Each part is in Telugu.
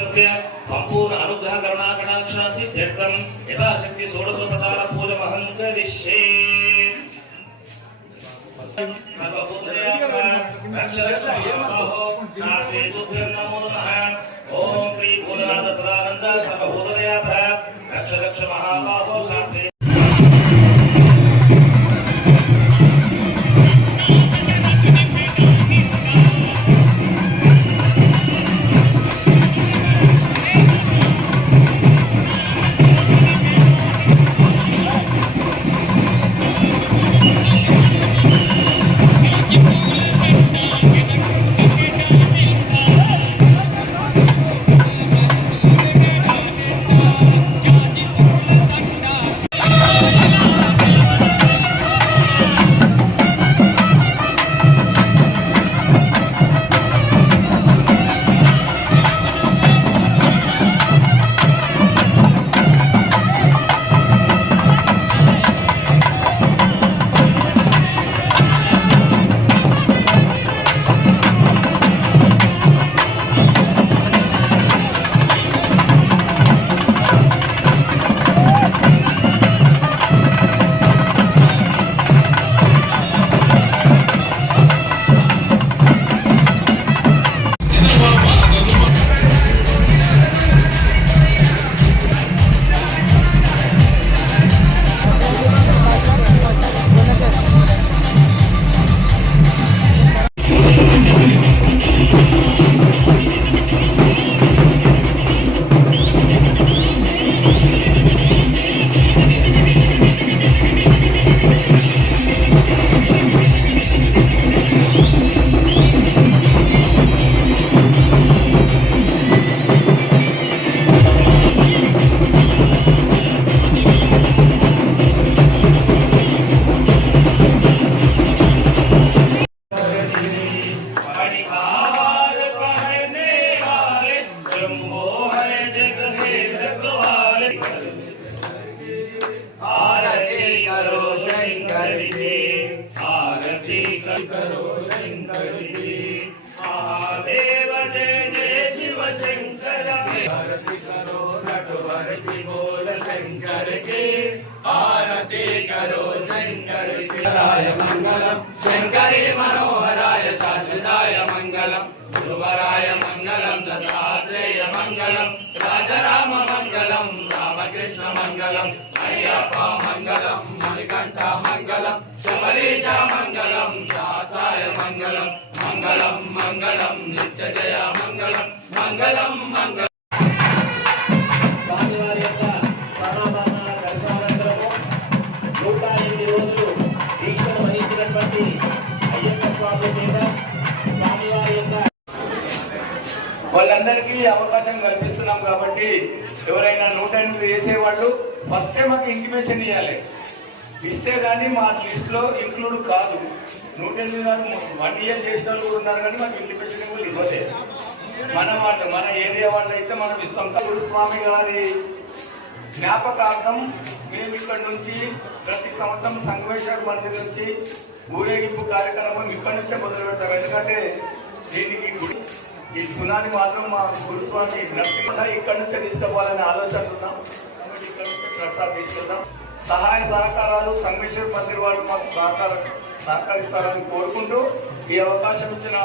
संपूर्ण अनुग्रह करुणाकटाक्षा सिद्ध्यर्थं यथाशक्ति षोडशोपचार पूजमहं करिष्ये। ओम श्री भोलेनाथ सदानंद सर्वभूतदया रक्ष रक्ष महाबाहो शास्त्रे। शंकरी मनोहराय शाश्वताय मंगलम गुरुवराय मंगलम दत्तात्रेय मंगलम राजाराम मंगलम रामकृष्ण मंगलम अय्यप्पा मंगलम मणिकंठ मंगलम शबरीश मंगलम शास्त्राय मंगलम मंगलम मंगलम नित्यजय मंगलम मंगलम मंगलम। వాళ్ళందరికీ అవకాశం కల్పిస్తున్నాం కాబట్టి ఎవరైనా 108 వేసేవాళ్ళు ఫస్ట్ మాకు ఇంటిమేషన్ ఇవ్వాలి. ఇస్తే కానీ మా లిస్ట్లో ఇంక్లూడ్ కాదు. 108 1 ఇయర్ చేసిన వాళ్ళు కూడా ఉన్నారు కానీ మాకు ఇంటిమేషన్ కూడా ఇవ్వలేదు. మన ఏరియా వాళ్ళు అయితే మనం ఇస్తాం. గురుస్వామి గారి జ్ఞాపకార్థం మేము ఇక్కడ నుంచి ప్రతి సంవత్సరం సంగమేశ్వర మందిర్ నుంచి ఊరేగింపు కార్యక్రమం ఇక్కడి నుంచే మొదలు పెడతాం. ఎందుకంటే దీనికి ఈ గుణాన్ని మాత్రం మా గురుస్వామి నరసింహ ఇక్కడి నుంచే తీసుకోవాలనే ఆలోచన ఉన్నాం. కాబట్టి ఇక్కడ నుంచే ప్రసాద్ తీసుకెళ్దాం. సహాయ సహకారాలు సంగమేశ్వర మందిర్ వాళ్ళు మాకు సహకరిస్తారని కోరుకుంటూ ఈ అవకాశం ఇచ్చిన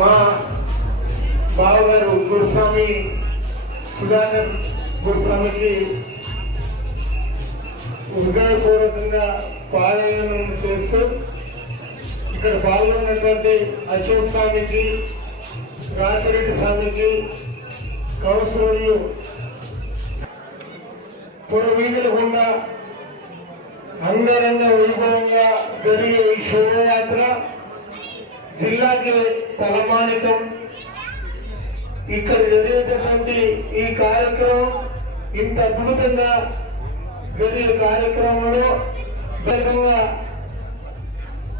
మా బావగారు గురుస్వామి సుధాకర్ గురుస్వామికి హృదయపూర్వకంగా పారాయణం చేస్తూ ఇక్కడ పాల్గొన్నటువంటి అశోక్ స్వామికి, రాసిరెడ్డి స్వామికి, కౌన్సిలర్లు పురవీధుల గుండా అంగరంగ వైభవంగా జరిగే ఈ శోభయాత్ర జిల్లాకి తలమానికం. ఇక్కడ జరిగేటటువంటి ఈ కార్యక్రమం ఇంత అద్భుతంగా జరిగే కార్యక్రమంలో వేగంగా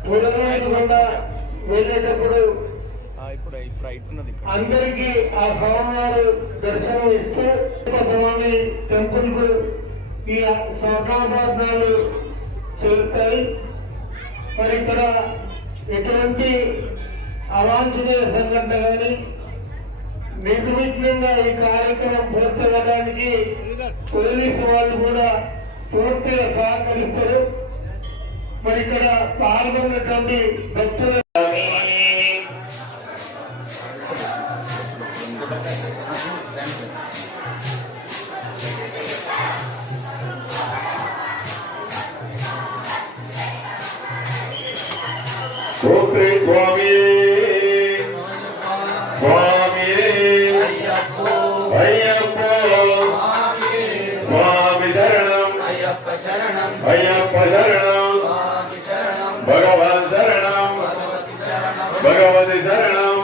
పురవీధుల వెళ్ళేటప్పుడు అందరికీ ఆ స్వామివారు దర్శనం ఇస్తూ స్వామి టెంపుల్ కు ఈ స్వర్ణాభరణాలు చేరుతాయి. మరి ఇక్కడ ఎటువంటి అవాంఛనీయ సంఘటన కానీ నిర్విఘ్నంగా ఈ కార్యక్రమం పూర్తవడానికి పోలీసు వాళ్ళు కూడా పూర్తిగా సహకరిస్తారు. మరి ఇక్కడ పాల్గొన్నటువంటి భక్తుల స్వామి స్వామి అయ్యప్ప స్వామి శరణం అయ్యప్ప శరణం భగవాన్ శరణం భగవతి శరణం.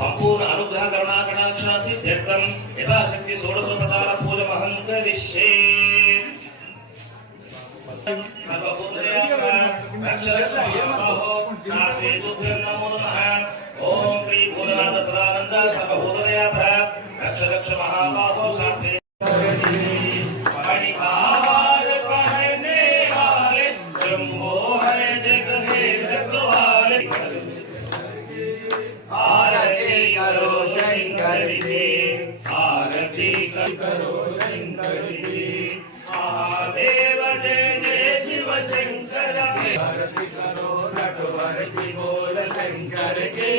संपूर्ण अनुग्रह करुणा कटाक्ष सिद्ध्यर्थम यथाशक्ति षोडशोपचार पूजमहं करिष्ये. ओम श्री भूतनाथ सदानंद सर्वभूतदयाभ्य रक्ष रक्ष महाबाहो शास्त्रे मणिहार पहनने वाले जम्बो है जग में रखवाले. आरती करो शंकर की, आरती करो शंकर की. महादेव जय जय शिव शंकर. आरती करो नटवर की बोल शंकर की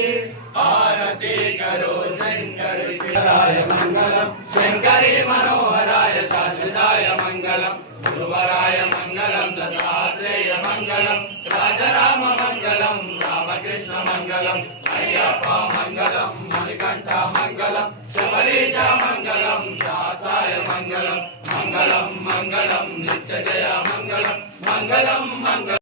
आरती करो शंकर की मंगलम शंकरी मनोहराय शाश्वताय मंगलम गुरुवराय मंगलम दत्तात्रेय मंगलम राजराम मंगलम रामकृष्ण मंगलम अय्यप्प मंगलम मणिकंठ मंगलम शबरीश मंगलम शास्त्राय मंगलम मंगलम मंगलम नित्य जय मंगलम मंगलम मंगलम